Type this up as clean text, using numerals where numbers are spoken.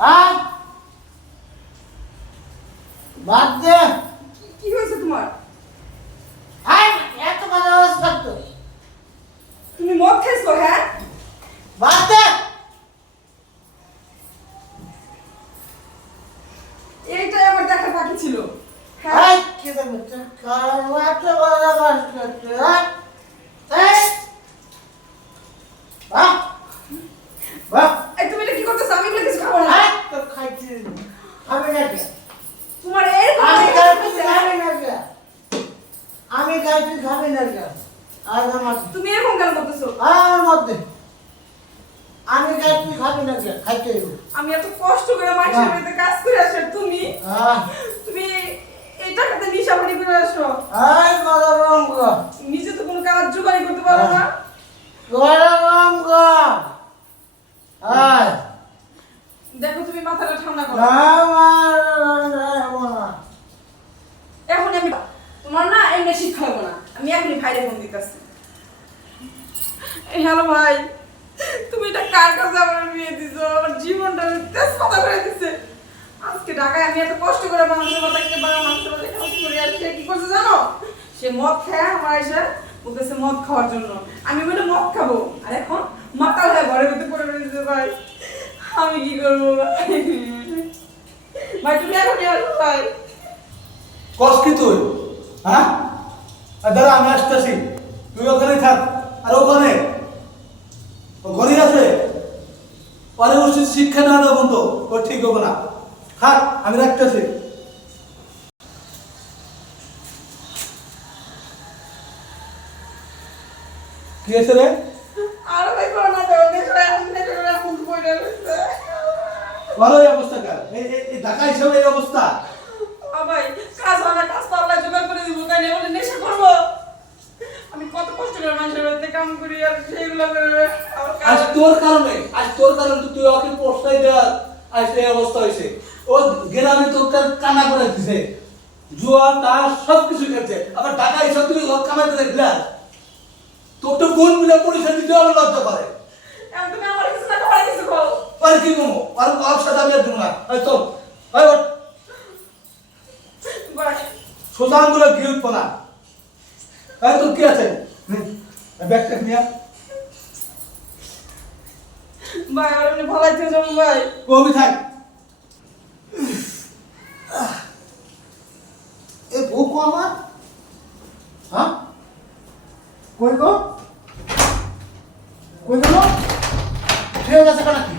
আয় বাদ দে। কি হয়েছে তোমার? আয় এত কথা আওয়াজ করতো। তুমি মদ খেয়েছো? হ্যাঁ, বাদ দে। এইটাই আমার দেখা বাকি ছিল। হ্যাঁ, আয় কি দেবে তোর কার এত কথা আওয়াজ করতো? আয় এই বাহ বাহ। এই তুমি এটা কি করতেছো? আমি এগুলো কিছু খাবো না। আয় তো খাইছি খাবে না কে? তোমার এরকম আমি অবস্থা খাইছি হচ্ছে? খাবে না কে? আমি খাইছি খাবে না কে? আর আমার তুমি এরকম কেন করতেছো? আমার মধ্যে আমি খাইছি খাবে না কে? খাইতে হইব। আমি এত কষ্ট করে মানুষের বাড়িতে কাজ করে আসি, আর তুমি তুমি এই টাকাতে নিশাবাড়ি করে আসো। আয় কথা রং কর নিজে তো কোনো কাজ জোগাড়ি করতে পারো না। কথা রং কর। আয় দেখো তুমি মাথাটা ঠান্ডা করো। আমার এখন আমি তোমার না এমনি শিক্ষা হবো না। আমি এখনই ভাইরে ফোন দিতেছি। হ্যালো ভাই, তুমি এটা কার কাছে আমার বিয়ে দিছো? আমার জীবনটা তেজ পাতা করে দিছে। আজকে ঢাকায় আমি এত কষ্ট করে মানুষের কথা কে বাবা মানুষের কথা কাজ করে আর সে কি করছে জানো? সে মদ খায় আমার এসে বলতেছে মদ খাওয়ার জন্য। আমি বলে মদ খাবো, আর এখন মাতাল হয়ে ঘরের ভিতরে পড়ে রয়েছে। ভাই আমি কি করবো ভাই? ভাই তুমি এখনই আসো ভাই। কস কি তুই? হ্যাঁ, আর দাঁড়া আমি আসতেছি। তুই ওখানে থাক, আর ওখানে ঘরে আছে পরে উচিত শিক্ষা না দেওয়া বন্ধু ও ঠিক হবে না। থাক আমি রাখতেছি। কি আছে রে? আর ভাই করোনা তো নেশা এখন পড়ে রয়েছে। ভালো এই অবস্থা কার? এই ঢাকা হিসাবে এই অবস্থা? ভাই কাজ হয় না, কাজ তো আল্লাহ জোগাড় করে দিব, তাই না? বলে নেশা করবো? আমি কত কষ্ট করে মানুষের বাড়িতে কাম করি, আর সেইগুলো করে আমার কাজ। আজ তোর কারণে তো তুই ওকে পোস্টাই দেওয়ার আজ এই অবস্থা হয়েছে। ও গ্রামে তোর কানা করে দিছে, জুয়া তাস সব কিছু খেলছে, আবার টাকা হিসাব তুই লোক কামাইতে দেখলা। তোর তো কোন মিলে পরিচয় দিতে আমার লজ্জা করে। এখন তুমি আমার কিছু না খাবার কিছু খাও। আর কি কমো আর ওর সাথে আমি আর দেবো না। এই চল এই ওঠ। ভাই সোজা আঙ্গুলে ঘি উঠবো না। এই তোর কি আছে? ব্যাগটা নিয়ে ভাই আর এমনি ভালাই থেকে যাবো ভাই। কবি থাক। এ ভুক আমার হ্যাঁ কই গো কই গেল ঠিক আছে কেন কি